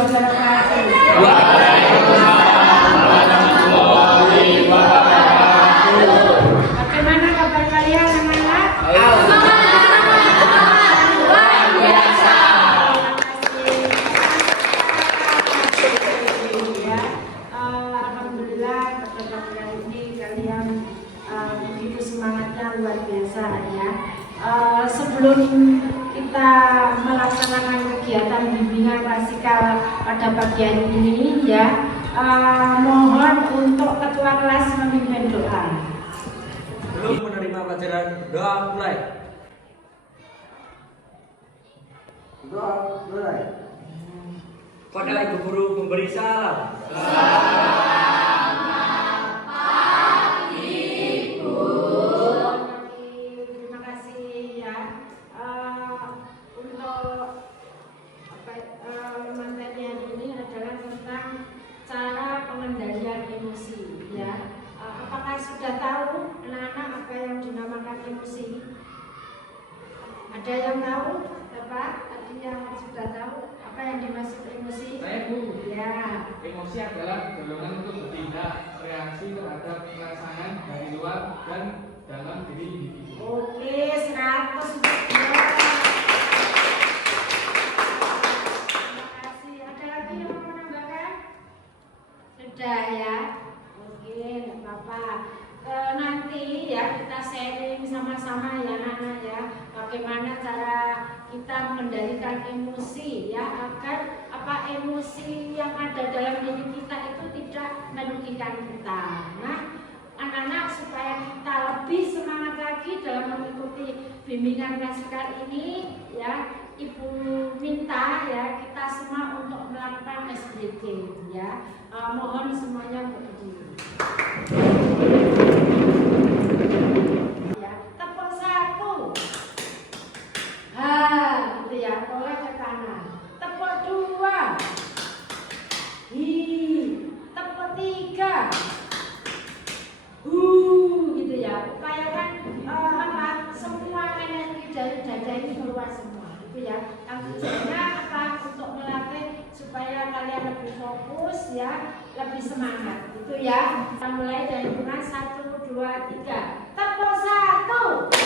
wabarakatuh. Waalaikumsalam warahmatullahi wabarakatuh. Bagaimana kabar kalian anak-anak? Luar biasa. Ya, alhamdulillah pada pagi hari ini kalian begitu semangatnya luar biasa ya. Sebelum kita melaksanakan kegiatan bimbingan klasikal pada pagi hari ini ya, mohon untuk ketua kelas memimpin doa. Belum menerima pelajaran, doa mulai. Doa mulai. Pada ibu guru memberi salam. Terima kasih ya. Untuk materi hari ini adalah tentang cara pengendalian emosi ya. Apakah sudah tahu anak-anak apa yang dinamakan emosi? Ada yang tahu? Bapak, ada yang sudah tahu apa yang dimaksud emosi? Saya Bu. Ya. Emosi adalah dorongan untuk bertindak, reaksi terhadap perasaan dari luar dan dalam diri individu. Oke, 100 untuk dia. Terima kasih. Ada lagi yang mau menambahkan? Sudah ya. Oke, tidak apa-apa. Nanti ya kita sharing sama-sama ya anak-anak ya, bagaimana cara kita mengendalikan emosi ya, agar emosi yang ada dalam diri kita itu tidak merugikan kita. Nah, anak-anak, supaya kita lebih semangat lagi dalam mengikuti bimbingan klasikal ini ya, Ibu minta ya kita semua untuk melakukan SBG ya. Mohon semuanya berdiri. Ya, tepuk 1. Gitu ya, tolak ke kanan. Tepuk 2. Tepuk 3. Gitu ya. Upayakan semua energi dari dada ini keluar semua. Gitu ya. Yang tujuannya untuk melatih supaya kalian lebih fokus ya, lebih semangat. Gitu ya. Kita mulai dari hitungan 1, 2, 3. Tepuk 1.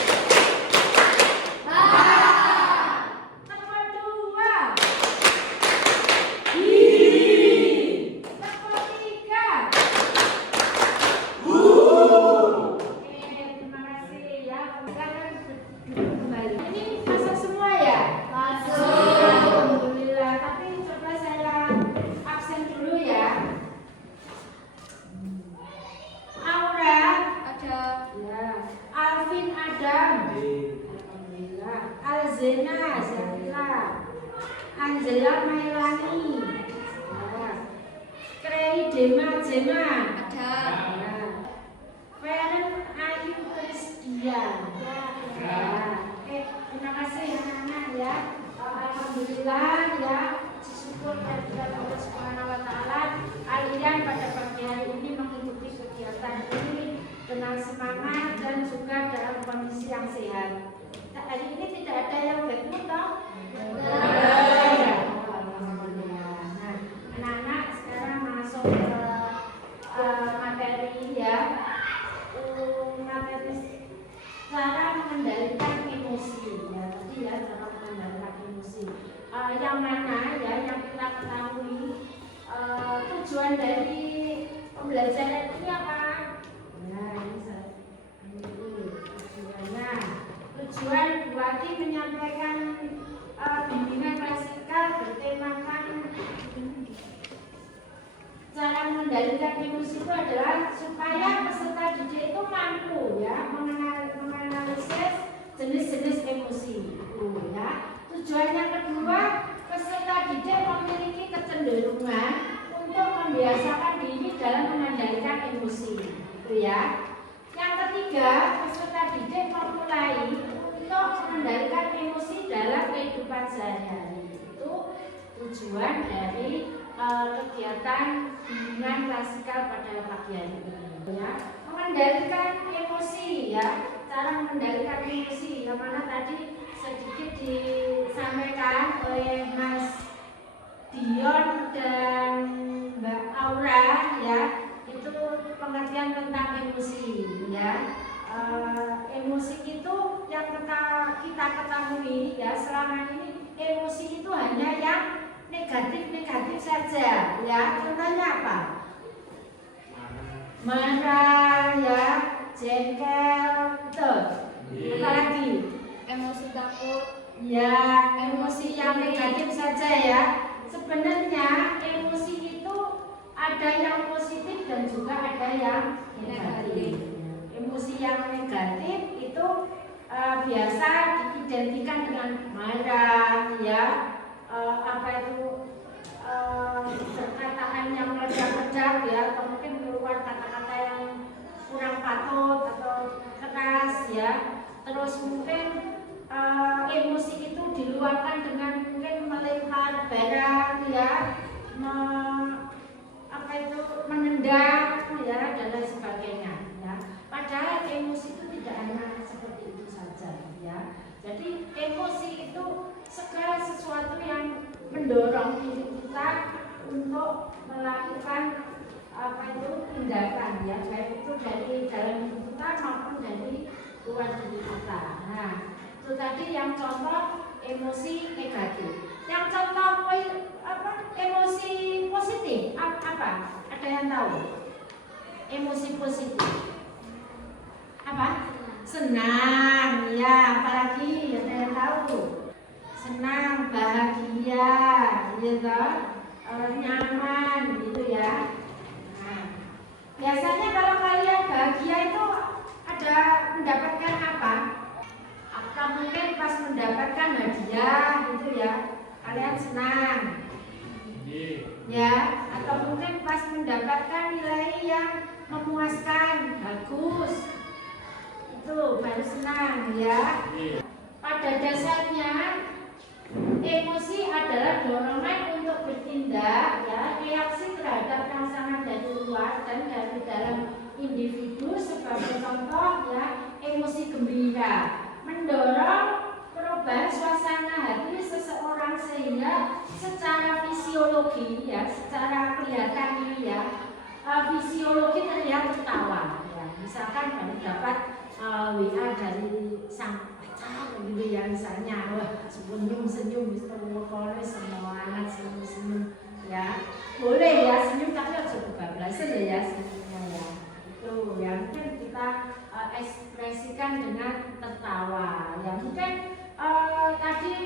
Zena, Zafila, Angela Mailani, Krei Dema Jema, Feren Ayu Krisdian. Oke, terima kasih anak-anak ya. Alhamdulillah ya, syukur kehadirat Allah Subhanahu wa taala, kalian pada pagi hari ini mengikuti kegiatan ini dengan semangat dan juga dalam kondisi yang sehat. Hari ini tidak ada yang bertemu toh? Alhamdulillah. Nah, anak-anak sekarang masuk ke materi ya. Materi cara mengendalikan emosi ya. Tadi ya, cara mengendalikan emosi. Yang mana ya yang kita ketahui tujuan dari pembelajaran ini apa? Nah, ini tujuannya. Tujuan Bu Ati menyampaikan bimbingan klasikal bertemakan cara mengendalikan emosi itu adalah supaya peserta didik itu mampu ya menganalisis jenis-jenis emosi itu ya. Tujuan yang kedua, peserta didik memiliki kecenderungan untuk membiasakan diri dalam mengendalikan emosi itu ya. Yang ketiga, peserta didik memulai untuk mengendalikan emosi dalam kehidupan sehari-hari. Itu tujuan dari kegiatan bimbingan klasikal pada pagi hari ini ya. Mengendalikan emosi ya, cara mengendalikan emosi yang mana tadi sedikit disampaikan oleh Mas Dion negatif saja ya. Contohnya apa? Marah ya, jengkel, betul. Apa lagi? Emosi takut. Ya, emosi yang negatif saja ya. Sebenarnya emosi itu ada yang positif dan juga ada yang negatif. Emosi yang negatif itu biasa diidentikan dengan marah ya, apa itu perkataan yang meledak-ledak ya, atau mungkin keluar kata-kata yang kurang patut atau keras ya. Terus mungkin emosi itu diluapkan dengan mungkin melempar barang ya, menendang ya, dan lain sebagainya ya. Padahal emosi itu tidak hanya seperti itu saja ya. Jadi emosi itu segala sesuatu yang mendorong diri kita untuk melakukan tindakan ya, baik itu dari dalam diri kita maupun dari luar diri kita. Nah, itu tadi yang contoh emosi negatif. Yang contoh emosi positif apa? Ada yang tahu? Emosi positif apa? Senang ya, apalagi ada yang tahu? Senang, bahagia, gitu, nyaman, gitu ya. Nah, biasanya kalau kalian bahagia itu ada mendapatkan apa? Atau mungkin pas mendapatkan hadiah, gitu ya, kalian senang, ya. Atau mungkin pas mendapatkan nilai yang memuaskan, bagus, itu baru senang, ya. Pada dasarnya emosi adalah dorongan untuk bertindak ya, reaksi terhadap rangsangan dari luar dan dari dalam individu. Sebagai contoh ya, emosi gembira mendorong perubahan suasana hati seseorang sehingga secara fisiologi ya, secara kelihatan ini ya, fisiologi terlihat tertawa ya. Misalkan baru dapat WA dari sang gitu ya, misalnya wah senyum pokoknya semangat senyum ya, boleh ya senyum, tapi harus kebablasan ya senyumnya ya, itu ya. Mungkin kita ekspresikan dengan tertawa ya. Mungkin tadi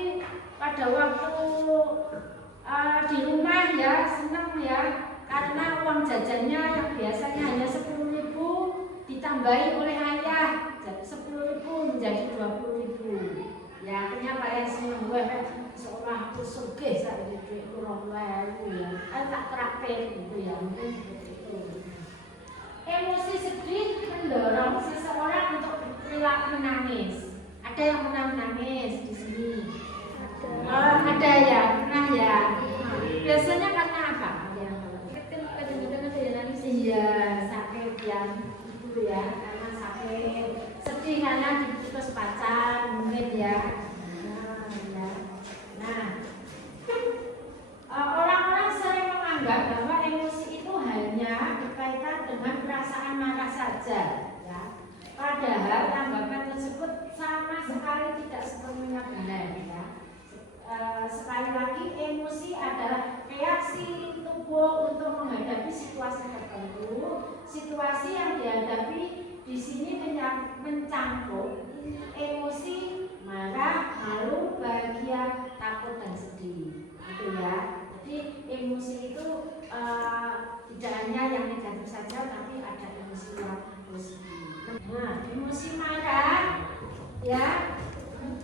pada waktu di rumah ya senang ya, karena uang jajannya yang biasanya hanya 10.000 ditambahi oleh ayah 10.000 menjadi 20.000 ya. Akhirnya kalian senang, gue seolah aku sugih saat itu kurang ya, tak traktir gitu ya. Mungkin seperti itu. Emosi sedih mendorong seseorang untuk berperilaku menangis. Ada yang pernah menangis di sini? Ada ya, pernah ya. Biasanya karena apa? Iya, sakit ya, itu ya, karena sakit, sedih karena diputus pacar mungkin ya. Orang-orang sering menganggap bahwa emosi itu hanya berkaitan dengan perasaan marah saja ya. Padahal anggapan tersebut sama sekali tidak sepenuhnya benar ya. Sekali lagi, emosi adalah reaksi tubuh untuk menghadapi situasi tertentu. Situasi yang dihadapi di sini mencakup emosi marah, malu, bahagia, takut, dan sedih. Itu ya. Jadi emosi itu tidak hanya yang negatif saja, tapi ada emosi yang positif. Nah, emosi marah ya.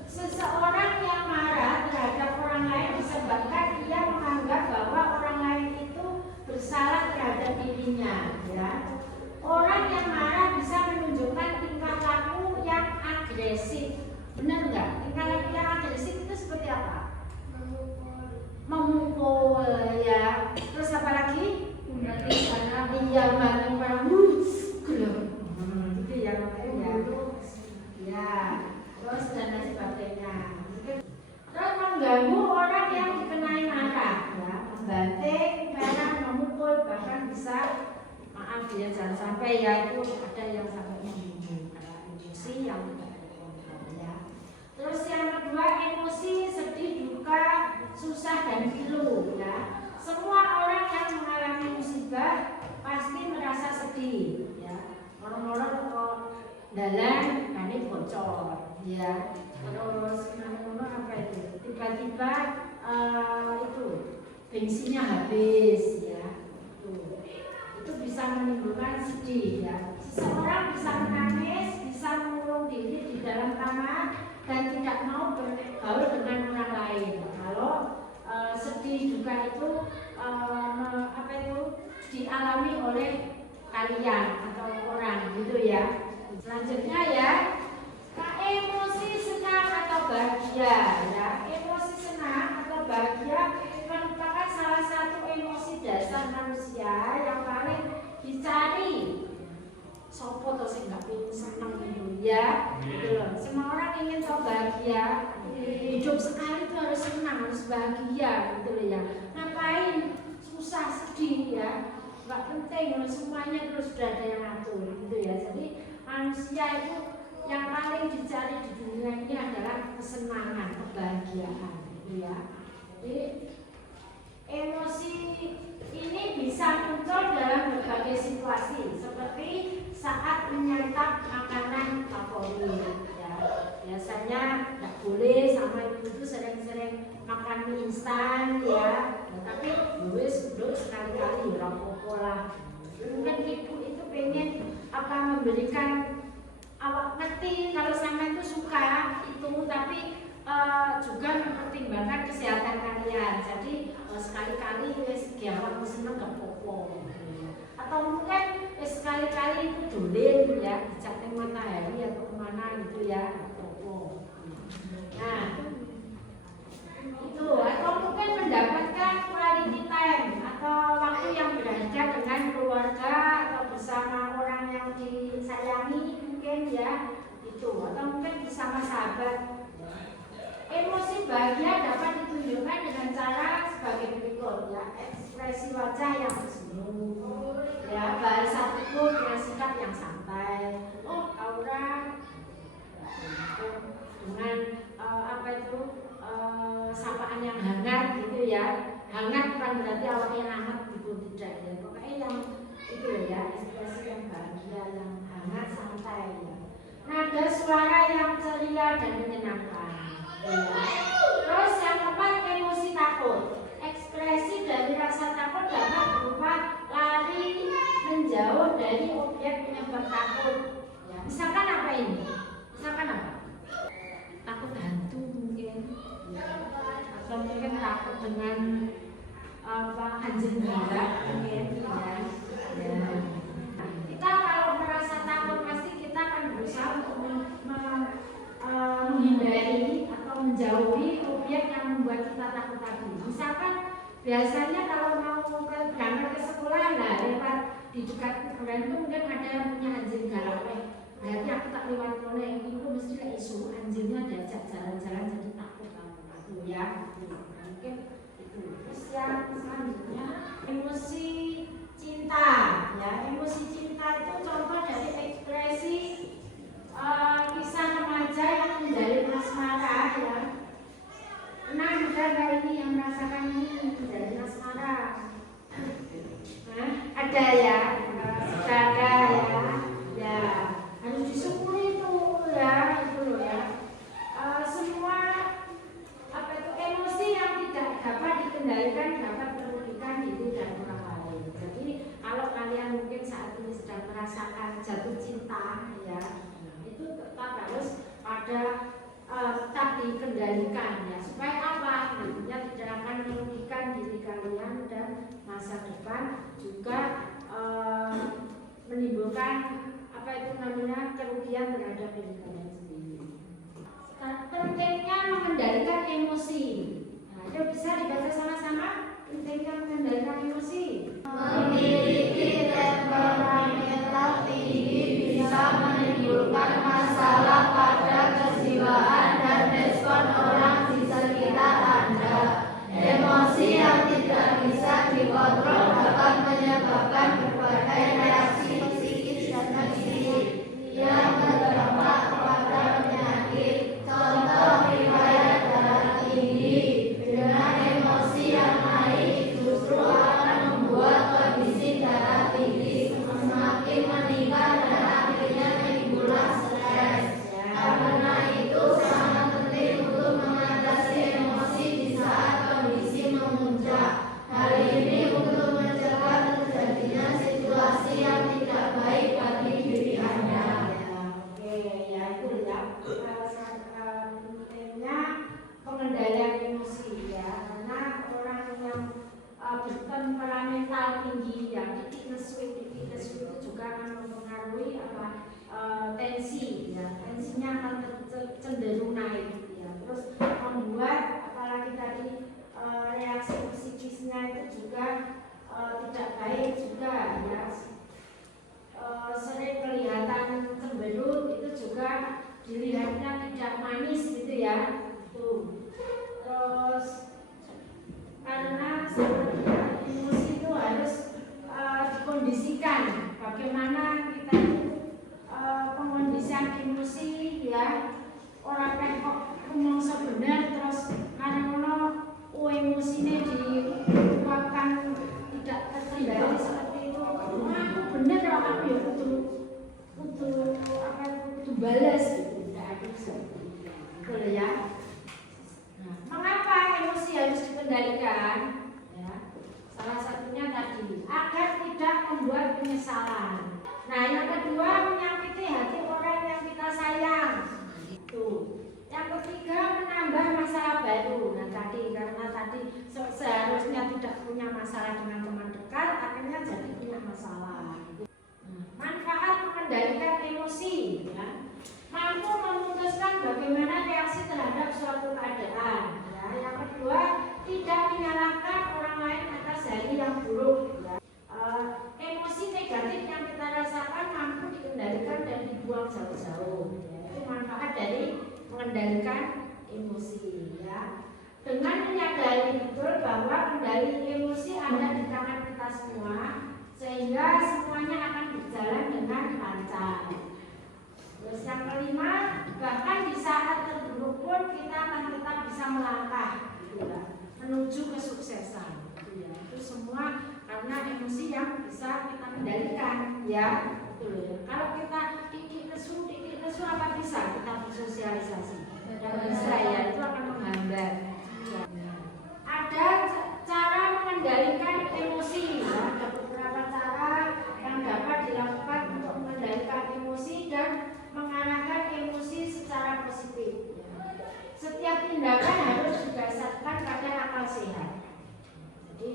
Seseorang yang marah terhadap orang lain disebabkan ia menganggap bahwa orang lain itu bersalah terhadap dirinya ya. Orang yang marah bisa menunjukkan tingkah laku yang agresif. Benar nggak? Tingkah laku yang agresif itu seperti apa? Memukul ya. Terus apa lagi? Iya, marah-marah. Gitu ya, ya. Terus dan lain sebagainya. Terus mengganggu orang yang dikenai marah ya, membanting, barang, memukul, bahkan bisa, maaf ya, jangan sampai ya, itu ada yang sampai membunuh karena emosi yang tidak terkontrol ya. Terus yang kedua, emosi sedih, duka, susah, dan pilu ya. orang kok dalan kane bocor ya. Terus apa itu? Tiba-tiba itu bensinnya habis ya. Itu bisa menimbulkan sedih ya. Seseorang bisa menangis, bisa mengurung diri di dalam kamar dan tidak mau bergaul dengan orang lain. Kalau sedih juga itu dialami oleh kalian atau orang gitu ya. Selanjutnya ya, emosi senang atau bahagia ya. Emosi senang atau bahagia merupakan salah satu emosi dasar manusia yang paling dicari. Sopo tuh sih nggak pengen senang gitu ya, gitu loh. Semua orang ingin tahu bahagia. Hidup sekali itu harus senang, harus bahagia gitu loh ya. Ngapain susah sedih ya? Nggak penting, semuanya terus sudah ada yang ngatur gitu ya. Jadi manusia itu yang paling dicari di dunia ini adalah kesenangan, kebahagiaan gitu ya. Jadi emosi ini bisa muncul dalam berbagai situasi seperti saat menyantap makanan favorit ya. Biasanya tidak boleh sama ibu sering-sering makan mie instan ya. Tapi wis sekali-kali rapopo lah. Mungkin ibu itu pengen memberikan awak ngerti kalau sama itu suka itu, tapi juga mempertimbangkan kesehatan kalian. Jadi sekali-kali wis giawang seneng gak popo. Atau mungkin sekali-kali itu dolen ya, dicapai matahari atau kemana gitu ya, gak popo. Nah, itu atau mungkin mendapatkan quality time atau waktu yang berharga dengan keluarga atau bersama orang yang disayangi mungkin ya itu, atau mungkin bersama sahabat. Emosi bahagia dapat ditunjukkan dengan cara sebagai berikut ya: ekspresi wajah yang tersenyum ya, bahasa tubuh dengan sikap yang santai, aura dengan sapaan yang hangat gitu ya. Hangat bukan berarti awalnya hangat gitu, tidak ya. Pokoknya yang itu ya, ekspresi yang bahagia, yang hangat, santai ya. Nada suara yang ceria dan menyenangkan ya. Terus yang keempat, emosi takut. Ekspresi dari rasa takut dapat berupa lari, menjauh dari objek penyebab takut ya. Misalkan apa ini? Misalkan apa? Takut hantu mungkin ya. Atau mungkin takut dengan anjing galak mungkin ya. Kita kalau merasa takut pasti kita akan berusaha untuk menghindari atau menjauhi objek yang membuat kita takut tadi. Misalkan biasanya kalau mau berangkat ke sekolah, nah lewat di dekat kuburan itu mungkin ada yang punya anjing galak. Berarti aku tak lewat oleh itu mesti isu anjingnya diajak jalan-jalan jadi takut aku ya. Mungkin itu. Terus yang selanjutnya emosi cinta ya. Emosi cinta itu contoh dari ekspresi kisah remaja yang menjalin asmara ya. Pernah ada ini yang merasakan ini menjalin asmara? Nah, ada ya, sudah ada ya, harus disyukuri itu ya, itu loh ya. Semua emosi yang tidak dapat dikendalikan dapat merugikan diri dan orang lain. Jadi kalau kalian mungkin saat ini sedang merasakan jatuh cinta ya, itu tetap harus tetap dikendalikan ya, supaya apa? Tentunya tidak akan merugikan diri kalian dan masa depan, juga menimbulkan kerugian terhadap diri kalian sendiri. Pentingnya mengendalikan emosi. Nah, itu bisa dibaca sama-sama. Pentingnya mengendalikan emosi. Memiliki temperamental tinggi bisa menimbulkan masalah pada kejiwaan dan respon orang di sekitar Anda. Emosi yang tidak bisa dikontrol dapat menyebabkan berbagai reaksi psikis dan fisik yang berdampak pada penyakit. Contoh riwayat darah tinggi dengan emosi yang apa tensi ya, tensinya akan cenderung naik ya, terus membuat apalagi tadi reaksi psikisnya itu juga tidak baik juga ya, sering kelihatan cemberut, itu juga dilihatnya tidak manis gitu ya, tuh. Terus karena sebenarnya emosi itu harus dikondisikan, bagaimana kita itu pengondisian emosi ya, orang kayak kok ngomong sebenar terus karena emosinya diluapkan tidak terkendali seperti itu, aku bener aku ya kudu balas gitu, tidak ada seperti itu, betul ya. Nah, mengapa emosi harus dikendalikan? Ya, salah satunya tadi agar tidak membuat penyesalan. Nah, yang kedua menyakiti hati orang yang kita sayang. Itu. Yang ketiga menambah masalah baru. Nah, tadi karena tadi seharusnya tidak punya masalah dengan teman dekat, akhirnya jadi punya masalah. Manfaat mengendalikan emosi. Ya. Mampu memutuskan bagaimana reaksi terhadap suatu keadaan. Ya. Yang kedua, tidak menyalahkan orang lain atas hal yang buruk. Ya. Emosi negatif yang kita rasakan mampu dikendalikan dan dibuang jauh-jauh. Ya. Itu manfaat dari mengendalikan emosi. Ya. Dengan menyadari betul bahwa kendali emosi ada di tangan kita semua, sehingga semuanya akan berjalan dengan lancar. Terus yang kelima, bahkan di saat terburuk pun kita akan tetap bisa melangkah gitu ya, menuju kesuksesan gitu ya. Itu semua karena emosi yang bisa kita kendalikan ya, gitu ya. Kalau kita kikik kesu apa bisa kita bersosialisasi dan bisa ya, itu akan menghambat ya. Ada cara mengendalikan emosi ya, ada beberapa cara yang dapat dilakukan untuk mengendalikan emosi dan mengarahkan emosi secara positif. Setiap tindakan harus didasarkan pada akal sehat. Jadi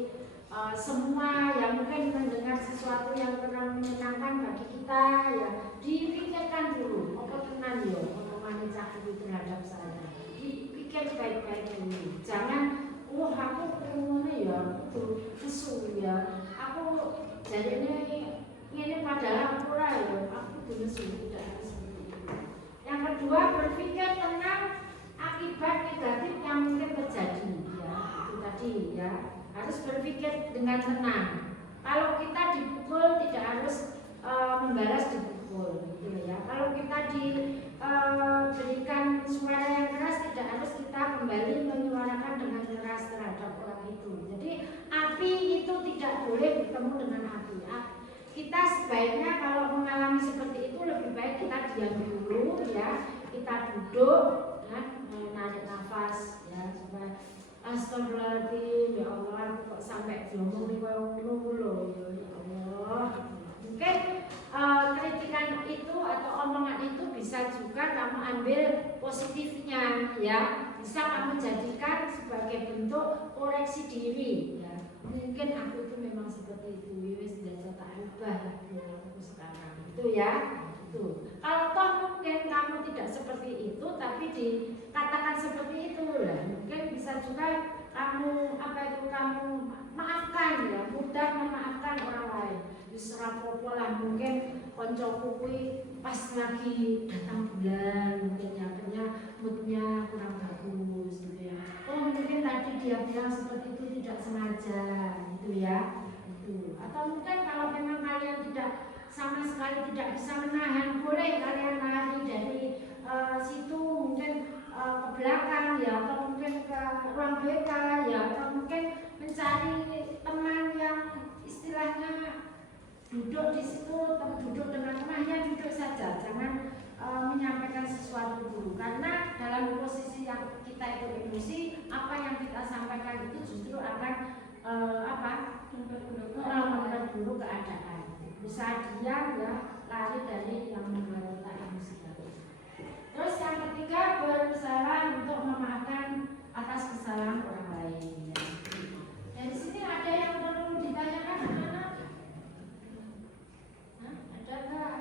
semua yang mungkin mendengar sesuatu yang kurang menyenangkan bagi kita ya, dipikirkan dulu. Apa tenan ya omongan cah itu terhadap saya. Dipikir baik-baik dulu. Jangan aku ngene ya, aku kesu ya. Aku jarine ngene padahal aku ora ya, aku kesu tidak harus seperti itu. Yang kedua, berpikir tentang akibat negatif yang mungkin terjadi ya. Itu tadi ya. Harus berpikir dengan tenang. Kalau kita dipukul tidak harus membalas dipukul gitu ya. Kalau kita diberikan suara yang keras tidak harus kita kembali menyuarakan dengan keras terhadap orang itu. Jadi api itu tidak boleh bertemu dengan api. Kita sebaiknya kalau mengalami seperti itu lebih baik kita diam dulu ya. Kita duduk ya, menarik nafas ya, supaya astagfirullahaladzim, ya Allah, aku kok sampai diomong nih ngono ya Allah. Mungkin kritikan itu atau omongan itu bisa juga kamu ambil positifnya ya. Bisa kamu jadikan sebagai bentuk koreksi diri ya. Mungkin aku itu memang seperti itu, wis dan tak ubah ya aku sekarang. Itu ya. Tuh. Kalau toh mungkin kamu tidak seperti itu, tapi dikatakan seperti itu lah, mungkin bisa juga kamu kamu maafkan ya, mudah memaafkan orang lain. Bisa rapopo lah, mungkin koncoku kuwi pas lagi datang bulan, mungkin ya moodnya kurang bagus gitu ya. Oh mungkin tadi dia bilang seperti itu tidak sengaja gitu ya. Itu. Atau mungkin kalau memang kalian tidak sama sekali tidak bisa menahan, boleh kalian lari dari situ mungkin ke belakang ya, atau mungkin ke ruang BK ya, atau mungkin mencari teman yang istilahnya duduk di situ, duduk dengan temannya, duduk saja, jangan menyampaikan sesuatu dulu, karena dalam posisi yang kita itu emosi, apa yang kita sampaikan itu justru akan memperburuk keadaan. Bisa diam ya, lari dari yang membuat kita emosi tadi. Terus yang ketiga, berusaha untuk memaafkan atas kesalahan orang lain. Dari sini ada yang perlu ditanyakan anak-anak? Ada nggak?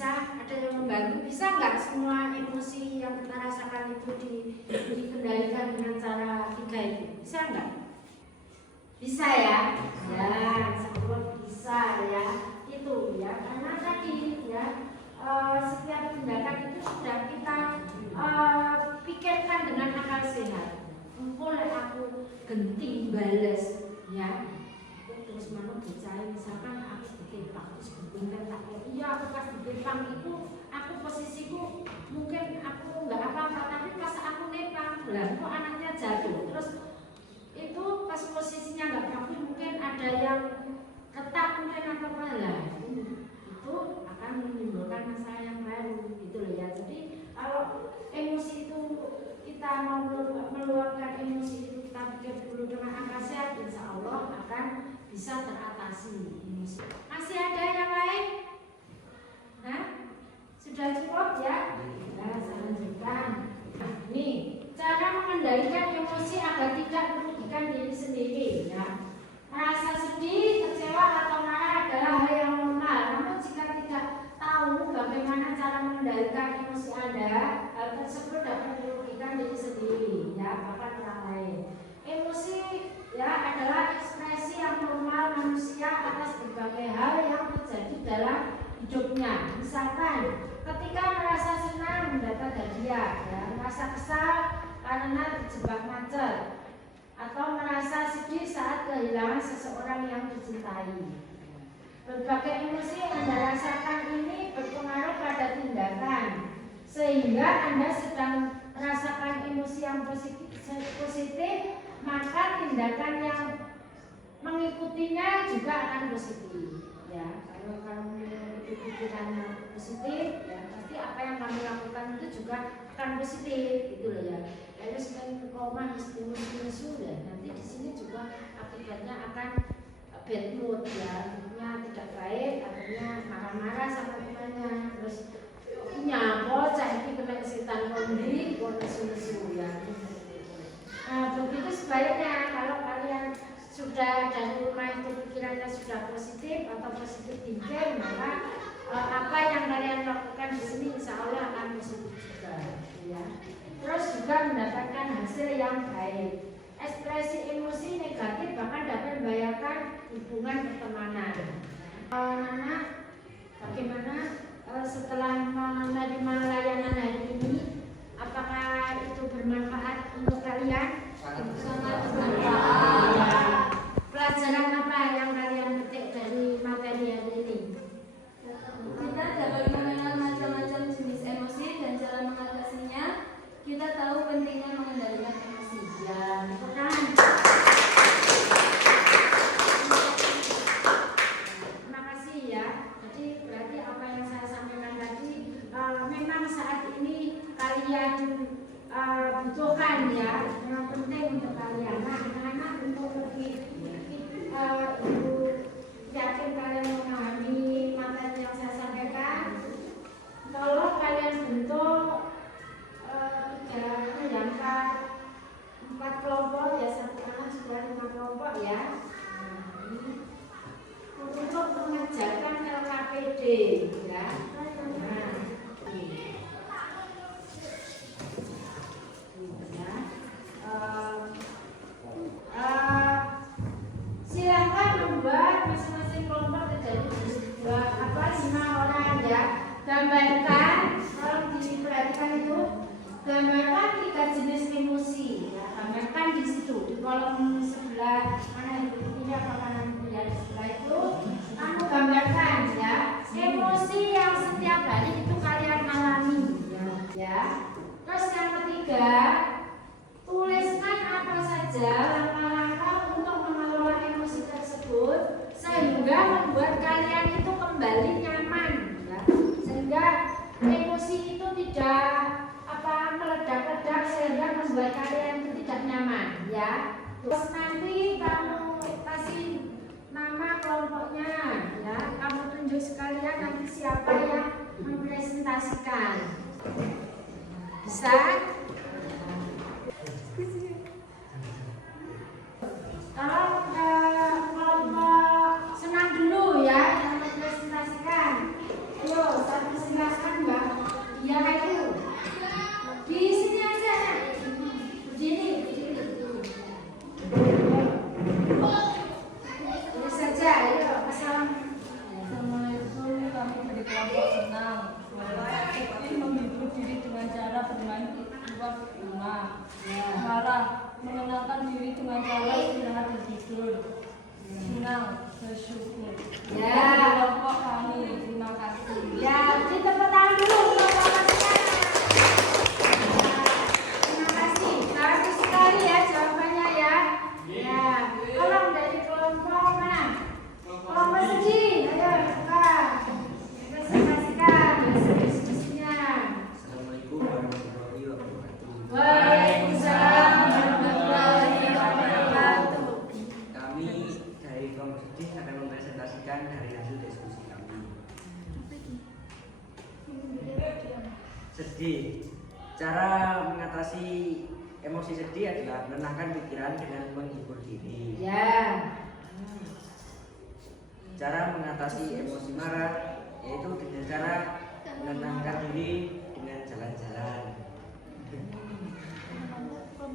bisa ada yang membantu, bisa nggak semua emosi yang kita rasakan itu dikendalikan dengan cara 3 itu, bisa nggak? Bisa ya, ya, insya bisa ya, itu ya, karena tadi ya setiap tindakan itu sudah kita pikirkan dengan akal sehat. Mulai aku genting bales ya, terus mana bicara misalkan aku ditimpang terus bener tak iya aku pas ditimpang itu aku posisiku mungkin aku nggak apa-apa, tapi pas aku nempang lah kok anaknya jatuh, terus itu pas posisinya nggak bagus mungkin ada yang retak mungkin apa lah, itu akan menimbulkan masalah yang baru gitu loh ya. Jadi kalau emosi itu kita mau meluapkan emosi itu kita pikir dulu dengan akal sehat, insya Allah akan bisa teratasi emosi. Masih ada yang lain? Nah, sudah cukup ya? Nah, saya lanjutkan. Nih, cara mengendalikan emosi agar tidak merugikan diri sendiri ya. Merasa sedih, kecewa atau marah adalah hal yang normal. Namun jika tidak tahu bagaimana cara mengendalikan emosi Anda, hal tersebut dapat merugikan diri sendiri ya, bahkan orang lain. Emosi ya adalah ekspresi yang normal manusia atas berbagai hal yang terjadi dalam hidupnya. Misalkan ketika merasa senang mendapat hadiah, ya, merasa kesal karena terjebak macet, atau merasa sedih saat kehilangan seseorang yang dicintai. Berbagai emosi yang Anda rasakan ini berpengaruh pada tindakan, sehingga Anda sedang merasakan emosi yang positif, maka tindakan yang mengikutinya juga akan positif. Ya, kalau kamu mengikuti pikirannya positif, ya pasti apa yang kamu lakukan itu juga akan positif, gitu loh ya. Lalu selain koma musuh ya, nanti di sini juga akibatnya akan bad mood ya, moodnya tidak baik, akhirnya marah-marah sama temannya, terus nyapa cah ini kena setan kondi, nesu-nesu ya. Nah, begitu sebaliknya kalau kalian sudah dari rumah itu pikirannya sudah positif atau positif thinking, maka apa yang kalian lakukan di sini insya Allah akan positif juga ya. Terus juga mendapatkan hasil yang baik. Ekspresi emosi negatif bahkan dapat membahayakan hubungan pertemanan. Nana, bagaimana setelah menerima layanan hari ini, apakah itu bermanfaat untuk kalian? Sangat bermanfaat. Ya. Pelajaran apa yang kalian petik dari materi hari ini? Kita dapat mengenal macam-macam jenis emosi dan cara mengatasinya. Kita tahu pentingnya mengendalikan emosi. Ya, benar. Terima kasih ya. Jadi berarti apa yang saya sampaikan tadi memang saat ini kalian butuhkan ya, memang penting untuk kalian. Nah, anak-anak untuk lebih ibu yakin kalian memahami materi yang saya sampaikan, tolong kalian bentuk 4 kelompok ya, satu anak sudah 5 kelompok ya. Nah, ini untuk mengerjakan LKPD ya. Nah, ini. Silakan membuat masing-masing kelompok terjadi 5 orang ya. Gambarkan, kalau diperhatikan itu, gambarkan 3 jenis emosi ya. Gambarkan di situ di kolom sebelah mana itu ini apa kanan ya, di sebelah itu kamu gambarkan ya emosi yang setiap hari itu kalian alami ya. Terus yang ketiga, tuliskan apa saja langkah-langkah untuk mengelola emosi tersebut sehingga membuat kalian itu kembali nyaman ya. Sehingga emosi itu tidak meledak-ledak sehingga membuat kalian itu tidak nyaman ya. Terus nanti kamu kasih nama kelompoknya ya, kamu tunjuk sekalian nanti siapa yang mempresentasikan. Bisa? Kalau kelompok senang dulu ya yang mempresentasikan. Ayo, satu senang. lima. Ya. Marah, menenangkan diri dengan cara istirahat dan tidur. Senang, bersyukur. Ya. Kelompok kami, terima kasih. Ya, beri tepuk tangan dulu untuk Bapak sekarang. Terima kasih. Bagus sekali ya jawabannya ya. Ya, tolong dari kelompok mana? Kelompok sedih. Ayo, buka. Presentasikan hasil diskusinya. Assalamualaikum warahmatullahi wabarakatuh. Waalaikumsalam warahmatullahi wabarakatuh. Kami dari kelompok sedih akan mempresentasikan dari hasil diskusi kami. Sedih. Cara mengatasi emosi sedih adalah menenangkan pikiran dengan menghibur diri. Ya. Cara mengatasi emosi marah yaitu dengan cara menenangkan diri dengan jalan-jalan.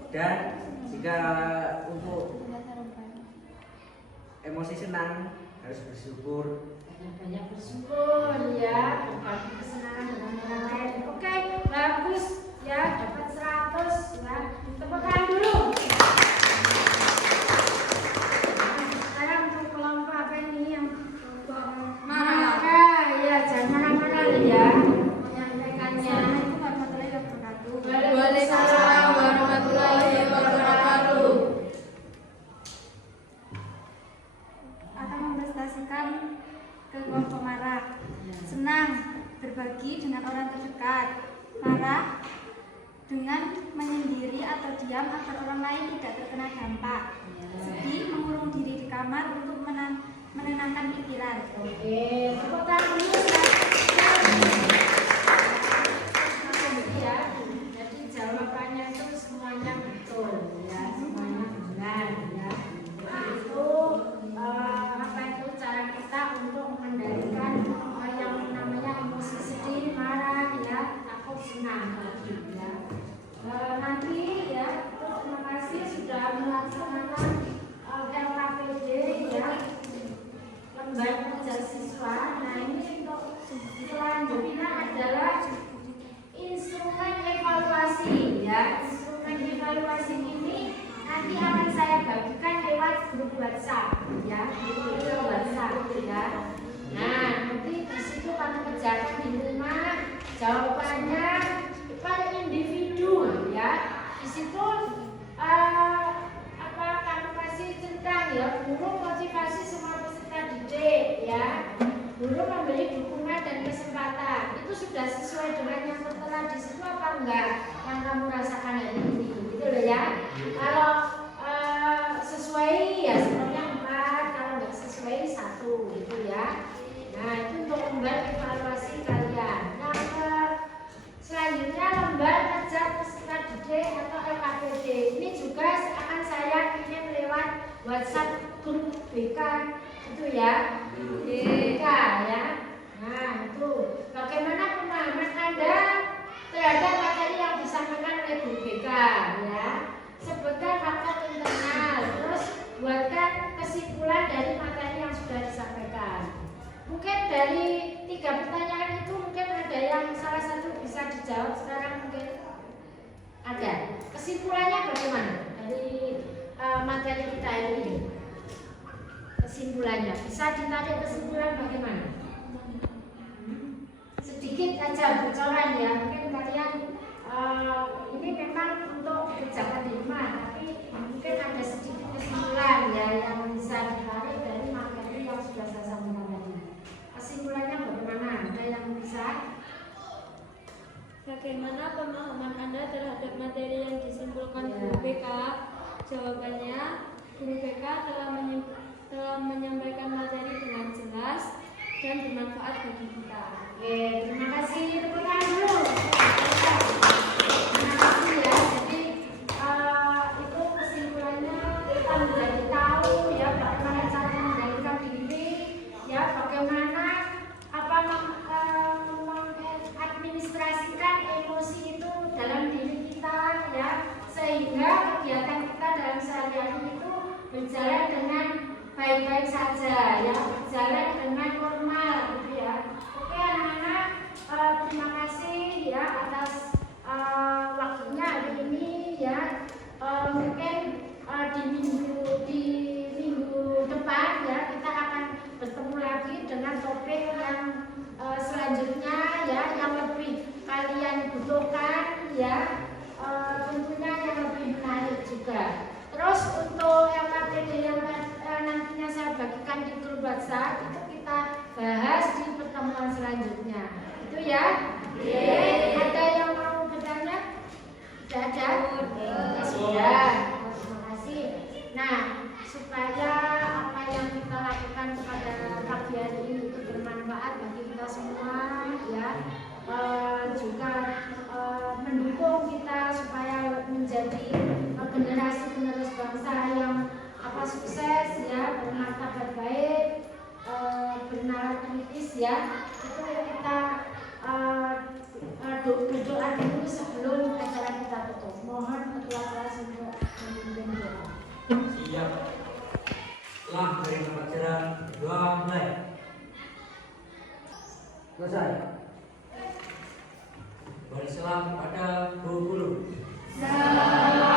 Dan jika untuk emosi senang harus bersyukur. Banyak bersyukur ya, berbagi kesenangan dengan orang lain. Oke, bagus ya, dapat 100 ya. Tepuk tangan dulu. Nah, sekarang untuk kelompok apa ini yang Marah. Ya, jangan marah-marah ya. Menyampaikannya. Assalamualaikum warahmatullahi wabarakatuh. Waalaikumsalam warahmatullahi wabarakatuh. Akan mempresentasikan ke kelompok marah. Senang, berbagi dengan orang terdekat. Marah, dengan menyendiri atau diam agar orang lain tidak terkena dampak. Sedih, mengurung diri di kamar untuk menenangkan pikiran. Oke, tepuk tangan dulu ya. Jadi jawabannya itu semuanya betul ya, semuanya benar ya. Jadi itu apa itu cara kita untuk mengendalikan yang namanya emosi sedih, marah ya, takut, senang tadi ya. Nanti ya, terima kasih sudah melaksanakan LKPD ya. Lembar kerja siswa. Nah ini untuk selanjutnya adalah instrumen evaluasi ya. Instrumen evaluasi ini nanti akan saya bagikan lewat grup WhatsApp ya, grup WhatsApp ya. Nah nanti di situ kamu kerjakan di rumah, jawabannya per individu ya. Di situ apa kamu kasih tentang ya, guru motivasi semua peserta didik ya. Guru memberi dukungan dan kesempatan. Itu sudah sesuai dengan yang tertera di situ apa enggak? Yang kamu rasakan hari ini, gitu loh ya. Kalau sesuai ya sebenarnya 4, kalau enggak sesuai 1 gitu ya. Nah itu untuk lembar evaluasi kalian. Yang selanjutnya lembar kerja peserta didik atau LKPD. Ini juga akan saya kirim lewat WhatsApp grup BK itu ya. BK ya. Nah itu bagaimana pemahaman Anda terhadap materi yang disampaikan oleh guru BK ya. Sebutkan faktor internal, terus buatkan kesimpulan dari materi yang sudah disampaikan. Mungkin dari 3 pertanyaan itu mungkin ada yang salah satu bisa dijawab sekarang, mungkin ada. Kesimpulannya bagaimana dari materi kita ini? Kesimpulannya bisa ditarik kesimpulan bagaimana? Sedikit aja bocoran ya, mungkin kalian ini memang untuk kerjakan di rumah, tapi mungkin ada sedikit kesimpulan ya yang bisa ditarik dari materi yang sudah saya sampaikan tadi. Kesimpulannya bagaimana? Ada yang bisa? Bagaimana pemahaman Anda terhadap materi yang disimpulkan Ya. Guru BK? Jawabannya, Guru BK telah menyampaikan materi dengan jelas dan bermanfaat bagi kita. Oke, terima kasih. Tepuk tangan dulu. Terima kasih ya. Jadi itu kesimpulannya kita menjadi tahu ya bagaimana cara mengendalikan diri, ya bagaimana apa mengadministrasikan emosi itu dalam diri kita ya, sehingga kegiatan kita dalam sehari-hari itu berjalan dengan baik-baik saja ya, berjalan dengan normal gitu ya. Oke anak-anak, terima kasih. selanjutnya. Itu ya. Ada yang mau bertanya? Sudah ada? Sudah. Terima kasih. Nah, supaya apa yang kita lakukan pada pagi hari ini itu bermanfaat bagi kita semua, ya, juga mendukung kita supaya menjadi generasi penerus bangsa yang sukses, ya, bermartabat baik, bernalar kritis, ya. Itu kita berdoa dulu sebelum acara kita tutup. Mohon ketua kelas untuk memimpin doa. Siap. Telah dari pelajaran doa mulai. Selesai. Beri salam pada guru. Salam.